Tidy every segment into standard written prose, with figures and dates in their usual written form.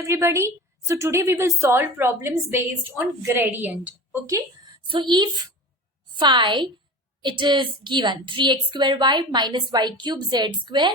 everybody. So today we will solve problems based on gradient. Okay. So if phi, it is given 3x square y minus y cube z square.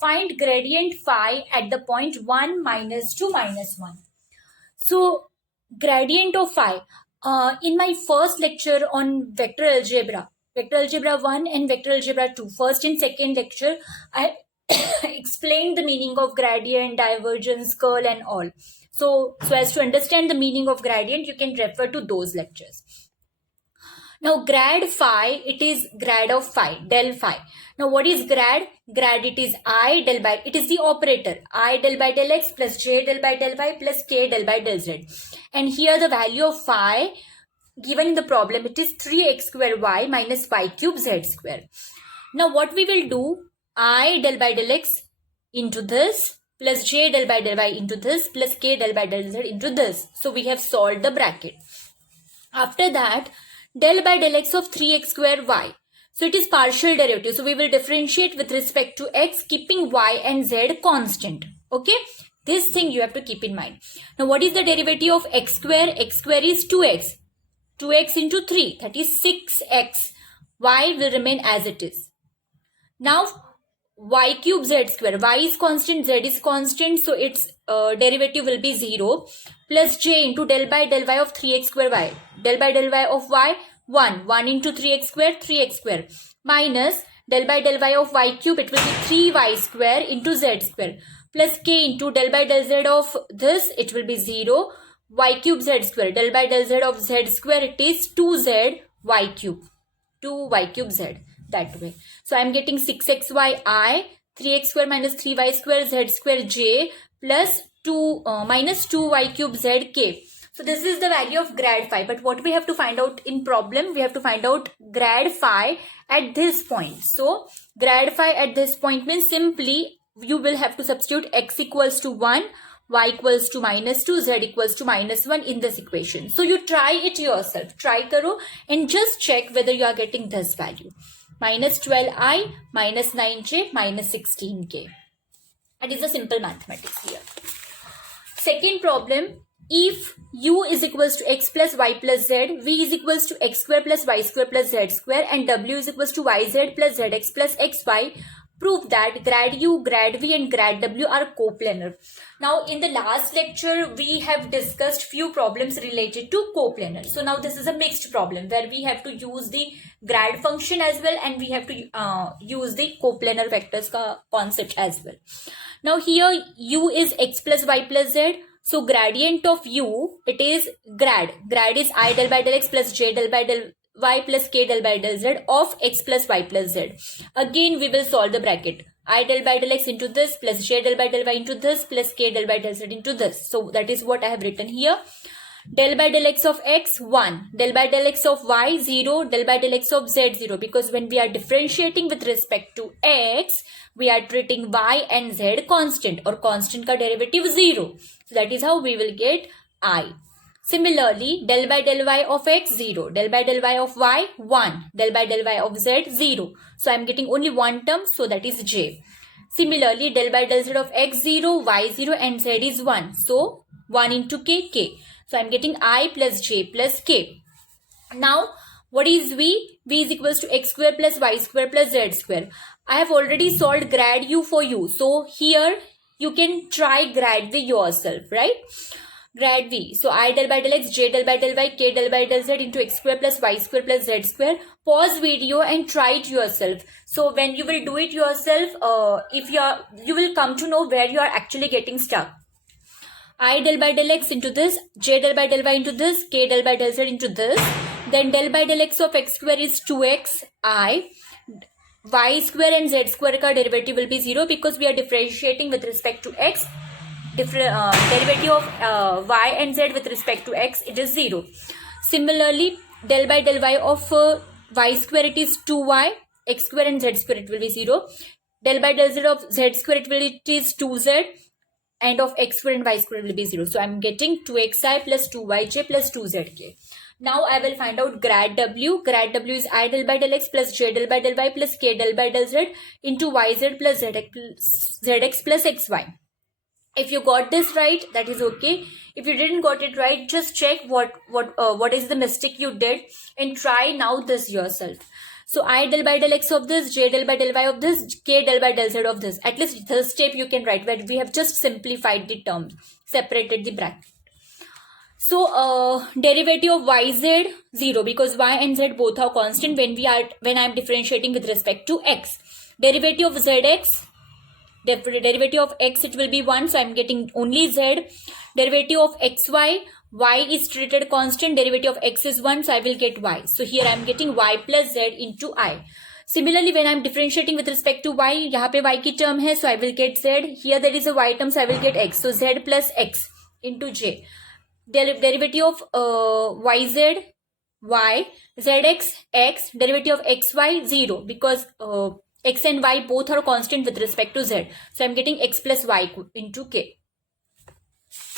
Find gradient phi at the point 1, -2, -1. So gradient of phi. In my first lecture on vector algebra 1 and vector algebra 2, first and second lecture, I explained the meaning of gradient, divergence, curl and all. So as to understand the meaning of gradient, you can refer to those lectures. Now grad phi, it is grad of phi, del phi. Now what is grad? Grad, it is I del by, it is the operator, I del by del x plus j del by del y plus k del by del z. And here the value of phi given in the problem, it is 3x square y minus y cube z square. Now what we will do, I del by del x into this plus j del by del y into this plus k del by del z into this. So we have solved the bracket. After that, del by del x of 3x square y. So it is partial derivative. So we will differentiate with respect to x, keeping y and z constant. Okay. This thing you have to keep in mind. Now what is the derivative of x square? X square is 2x. 2x into 3, that is 6x. Y will remain as it is. Now y cube z square. Y is constant, z is constant. So its derivative will be 0. Plus j into del by del y of 3x square y. Del by del y of y, 1. 1 into 3x square, 3x square. Minus del by del y of y cube, it will be 3y square into z square. Plus k into del by del z of this, it will be 0. Y cube z square. Del by del z of z square, it is 2z y cube. 2y cube z. That way. So I am getting 6xy I, 3x square minus 3y square z square j plus 2 minus 2y cube z k. So this is the value of grad phi. But what we have to find out in problem, we have to find out grad phi at this point. So grad phi at this point means simply you will have to substitute x equals to 1, y equals to -2, z equals to -1 in this equation. So you try it yourself. Try karo and just check whether you are getting this value. -12i, -9j, -16k. That is a simple mathematics here. Second problem, if u is equals to x plus y plus z, v is equals to x square plus y square plus z square, and w is equals to yz plus zx plus xy, prove that grad u, grad v and grad w are coplanar. Now in the last lecture, we have discussed few problems related to coplanar. So now this is a mixed problem where we have to use the grad function as well and we have to use the coplanar vectors concept as well. Now here u is x plus y plus z. So gradient of u, it is grad. Grad is I del by del x plus j del by del y plus k del by del z of x plus y plus z. Again we will solve the bracket. I del by del x into this plus j del by del y into this plus k del by del z into this. So that is what I have written here. Del by del x of x 1, del by del x of y 0, del by del x of z 0, because when we are differentiating with respect to x, we are treating y and z constant or constant ka derivative 0. So that is how we will get I. Similarly, del by del y of x 0, del by del y of y 1, del by del y of z 0. So I am getting only one term, so that is j. Similarly, del by del z of x 0, y 0 and z is 1. So 1 into k, k. So I am getting I plus j plus k. Now what is v? V is equals to x square plus y square plus z square. I have already solved grad u for you. So here you can try grad v yourself, right? Grad v. So I del by del x, j del by del y, k del by del z into x square plus y square plus z square. Pause video and try it yourself. So when you will do it yourself, you will come to know where you are actually getting stuck. I del by del x into this, j del by del y into this, k del by del z into this. Then del by del x of x square is 2x I. Y square and z square ka derivative will be 0 because we are differentiating with respect to x. Derivative of y and z with respect to x, it is 0. Similarly, del by del y of y square, it is 2y, x square and z square, it will be 0. Del by del z of z square, it is 2z. And of x square and y square will be 0. So I am getting 2xi plus 2yj plus 2zk. Now I will find out grad w. Grad w is I del by del x plus j del by del y plus k del by del z into yz plus zx plus xy. If you got this right, that is okay. If you didn't got it right, just check what is the mistake you did and try now this yourself. So I del by del x of this, j del by del y of this, k del by del z of this. At least this step you can write, where we have just simplified the terms, separated the bracket. So derivative of yz 0, because y and z both are constant when I am differentiating with respect to x. Derivative of zx, derivative of x, it will be 1, so I am getting only z. Derivative of xy, y is treated constant, derivative of x is 1, so I will get y. So here I am getting y plus z into I. Similarly, when I am differentiating with respect to y, यहाँ पे y की term है, so I will get z. Here there is a y term, so I will get x. So z plus x into j. Derivative of yz, y, zx, x, derivative of xy 0, because x and y both are constant with respect to z. So I'm getting x plus y into k.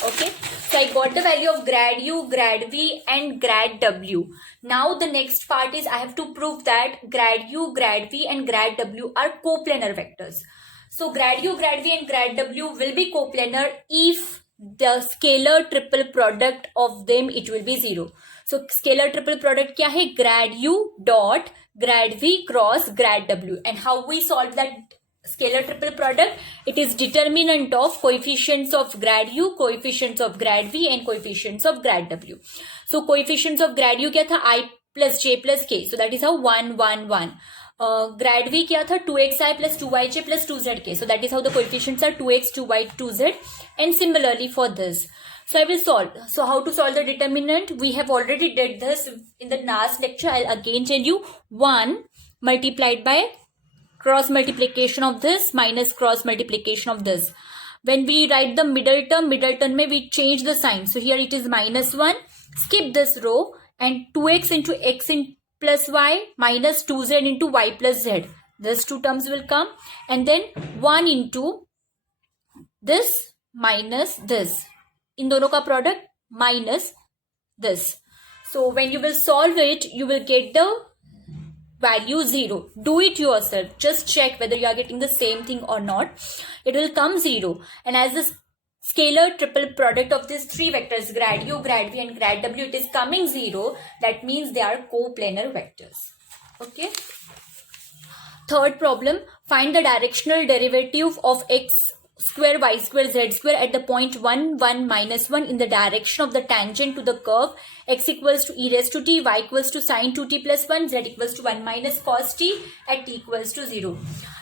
Okay, so I got the value of grad u, grad v and grad w. Now the next part is I have to prove that grad u, grad v and grad w are coplanar vectors. So grad u, grad v and grad w will be coplanar if the scalar triple product of them, it will be 0. So scalar triple product क्या है? Grad u dot grad v cross grad w. And how we solve that scalar triple product? It is determinant of coefficients of grad u, coefficients of grad v and coefficients of grad w. So coefficients of grad u क्या था? I plus j plus k. So that is how 1, 1, 1. Grad v क्या था? 2xi plus 2yj plus 2zk. So that is how the coefficients are 2x, 2y, 2z. And similarly for this. So I will solve. So how to solve the determinant? We have already did this in the last lecture. I'll again tell you. 1 multiplied by cross multiplication of this minus cross multiplication of this. When we write the middle term mein we change the sign. So here it is minus 1. Skip this row and 2x into x in plus y minus 2z into y plus z. These two terms will come, and then 1 into this minus this. In dono ka product minus this. So when you will solve it, you will get the value 0. Do it yourself. Just check whether you are getting the same thing or not. It will come 0. And as the scalar triple product of these three vectors, grad u, grad v and grad w, it is coming 0. That means they are coplanar vectors. Okay. Third problem, find the directional derivative of x square, y square, z square at the point 1, 1, minus 1 in the direction of the tangent to the curve x equals to e raised to t, y equals to sine 2t plus 1, z equals to 1 minus cos t at t equals to 0.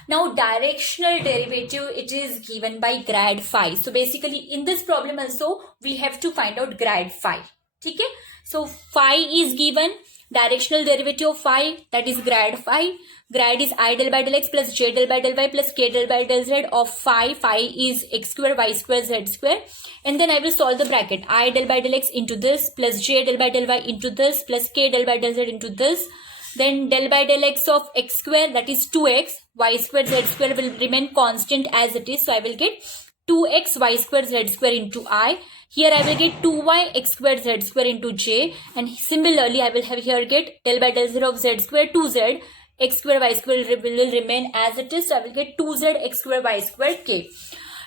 Now directional derivative, it is given by grad phi. So basically in this problem also we have to find out grad phi. Okay? So phi is given, directional derivative of phi, that is grad phi. Grad is I del by del x plus j del by del y plus k del by del z of phi. Phi is x square, y square, z square. And then I will solve the bracket. I del by del x into this plus j del by del y into this plus k del by del z into this. Then del by del x of x square, that is 2x, y square, z square will remain constant as it is. So I will get 2x, y square, z square into I. Here I will get 2y, x square, z square into j. And similarly, I will have here get del by del z of z square, 2z, x square, y square will remain as it is. So I will get 2z, x square, y square, k.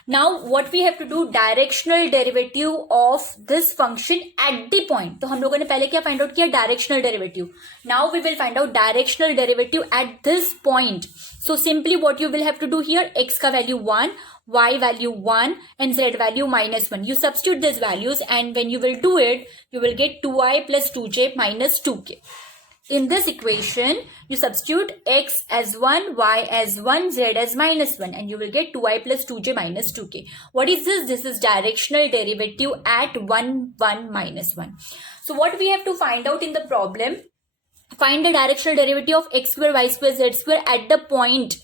Now what we have to do, directional derivative of this function at the point. तो हम लोगों ने पहले क्या find out किया? Directional derivative. Now we will find out directional derivative at this point. So simply what you will have to do here, x का value 1, y value 1 and z value minus 1. You substitute these values and when you will do it, you will get 2i plus 2j minus 2k. In this equation, you substitute x as 1, y as 1, z as minus 1 and you will get 2i plus 2j minus 2k. What is this? This is directional derivative at 1, 1, minus 1. So what we have to find out in the problem, find the directional derivative of x square, y square, z square at the point.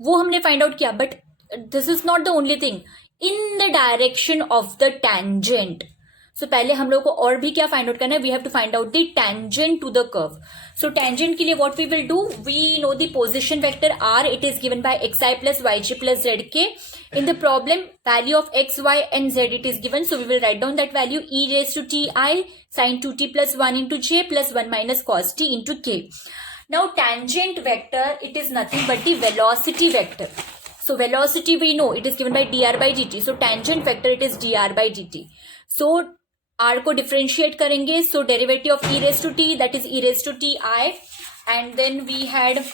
वो हमने find out किया, but this is not the only thing. In the direction of the tangent. So पहले हम लोग को और भी क्या find out करना है? We have to find out the tangent to the curve. So tangent के लिए what we will do? We know the position vector r. It is given by xi plus yj plus zk. In the problem, value of x, y and z it is given. So we will write down that value e raised to ti sine 2t plus 1 into j plus 1 minus cos t into k. Now tangent vector, it is nothing but the velocity vector. So velocity we know it is given by dr by dt. So tangent vector it is dr by dt. So r को differentiate करेंगे. So derivative of e raised to t, that is e raised to t I, and then we had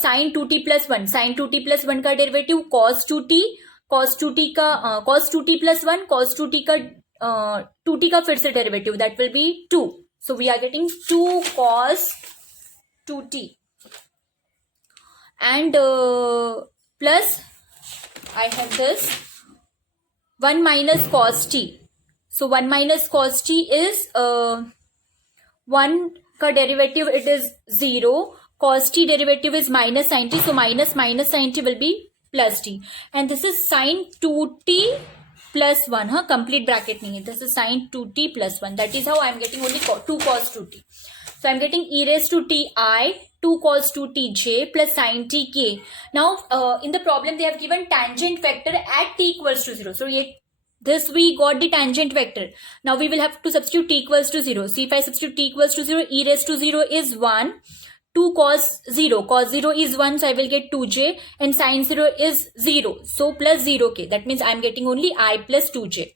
sin 2t plus 1. Sin 2t plus 1 का derivative cos 2t. cos 2t का cos 2t plus 1, cos 2t का 2t का फिर से derivative, that will be 2. So we are getting 2 cos 2t and plus I have this 1 minus cos t. So 1 minus cos t is 1 का derivative it is 0. Cos t derivative is minus sin t. So minus sin t will be plus t. And this is sin 2t plus 1. Huh? Complete bracket nahi hai. This is sin 2t plus 1. That is how I am getting only 2 cos 2t. So I am getting e raised to t I, 2 cos 2t j plus sin t k. Now in the problem they have given tangent vector at t equals to 0. So this we got the tangent vector. Now we will have to substitute t equals to 0. So if I substitute t equals to 0, e raised to 0 is 1. 2 cos 0. Cos 0 is 1, so I will get 2j, and sin 0 is 0. So plus 0k. That means I am getting only I plus 2j.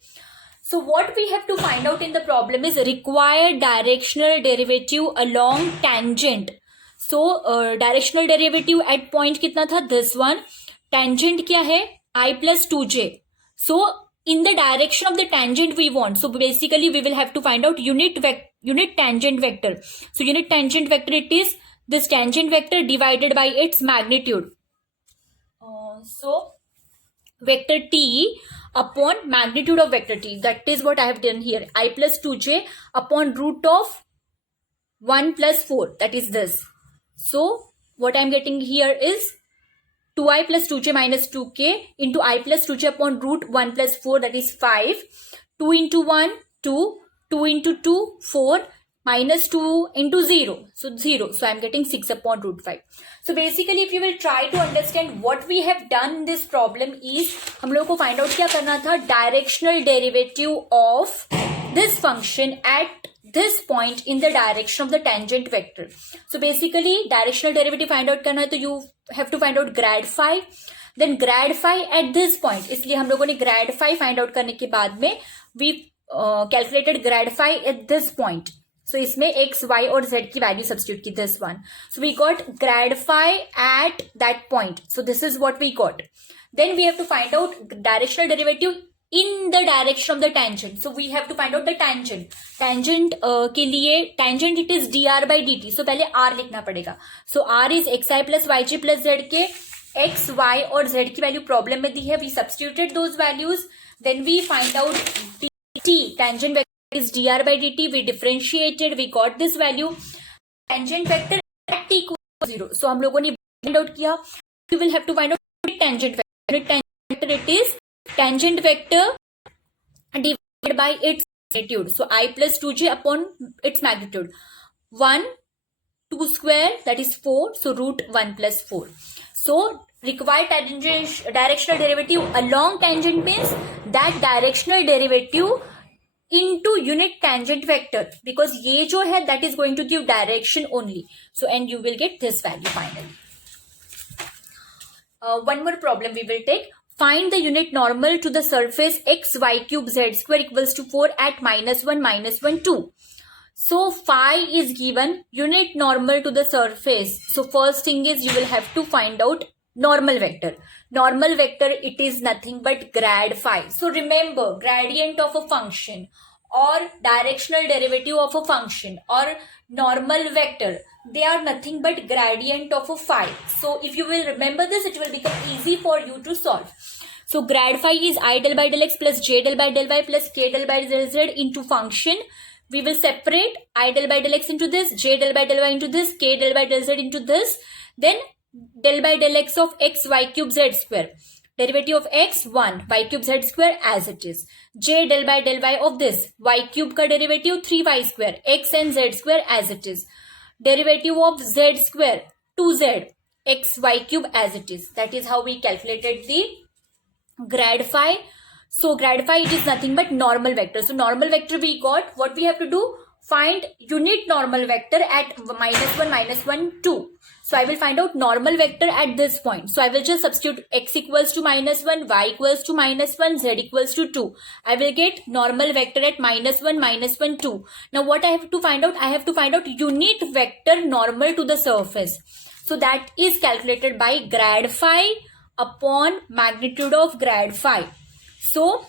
So what we have to find out in the problem is required directional derivative along tangent. So directional derivative at point kitna tha? This one. Tangent kya hai? I plus 2j. So in the direction of the tangent we want. So basically we will have to find out unit tangent vector. So unit tangent vector it is this tangent vector divided by its magnitude. So vector t upon magnitude of vector t. That is what I have done here. I plus 2j upon root of 1 plus 4. That is this. So what I am getting here is 2i plus 2j minus 2k into I plus 2j upon root 1 plus 4, that is 5. 2 into 1, 2. 2 into 2, 4. Minus 2 into 0. So 0. So I am getting 6 upon root 5. So basically if you will try to understand what we have done in this problem is, हम लोगों को find out क्या करना था? Directional derivative of this function at this point in the direction of the tangent vector. So basically directional derivative find out करना है तो you have to find out grad phi. Then grad phi at this point. इसलिए हम लोगों ने grad phi find out करने के बाद में we calculated grad phi at this point. So इसमें x, y और z की value substitute की this one. So we got grad phi at that point. So this is what we got. Then we have to find out directional derivative in the direction of the tangent. So we have to find out the tangent. Tangent के लिए tangent it is dr by dt. So पहले r लिखना पड़ेगा. So r is xi plus yj plus z के x, y और z की value problem में दी है. We substituted those values. Then we find out dt. Tangent vector is dr by dt. We differentiated. We got this value. Tangent vector at t equals to 0. So हम लोगों ने find out किया. We will have to find out tangent vector. Tangent vector it is tangent vector divided by its magnitude. So I plus 2j upon its magnitude. 1, 2 square, that is 4. So root 1 plus 4. So required directional derivative along tangent means that directional derivative into unit tangent vector, because ये जो है that is going to give direction only. So and you will get this value finally. One more problem we will take. Find the unit normal to the surface x y cube z square equals to 4 at -1, -1, 2. So phi is given, unit normal to the surface. So first thing is you will have to find out normal vector. Normal vector it is nothing but grad phi. So remember, gradient of a function or directional derivative of a function or normal vector, they are nothing but gradient of a phi. So if you will remember this, it will become easy for you to solve. So grad phi is I del by del x plus j del by del y plus k del by del z into function. We will separate I del by del x into this, j del by del y into this, k del by del z into this. Then del by del x of x y cube z square. Derivative of x 1, y cube z square as it is. J del by del y of this, y cube ka derivative 3y square, x and z square as it is. Derivative of z square 2z, x y cube as it is. That is how we calculated the grad phi. So grad phi it is nothing but normal vector. So normal vector we got. What we have to do? find unit normal vector at -1, -1, 2. So I will find out normal vector at this point. So I will just substitute x equals to -1, y equals to -1, z equals to 2. I will get normal vector at -1, -1, 2. Now what I have to find out? I have to find out unit vector normal to the surface. So that is calculated by grad phi upon magnitude of grad phi. So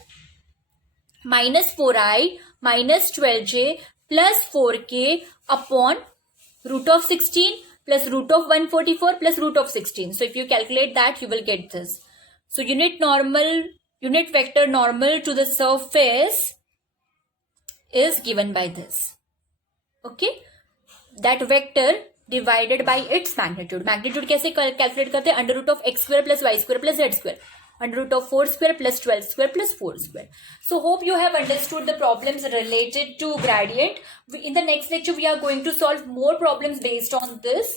-4i minus 12j plus 4k upon root of 16 plus root of 144 plus root of 16. So if you calculate that, you will get this. So unit vector normal to the surface is given by this. Okay, that vector divided by its magnitude. Magnitude कैसे calculate करते हैं? Under root of x square plus y square plus z square. Under root of 4 square plus 12 square plus 4 square. So hope you have understood the problems related to gradient. In the next lecture, we are going to solve more problems based on this.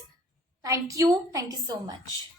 Thank you. Thank you so much.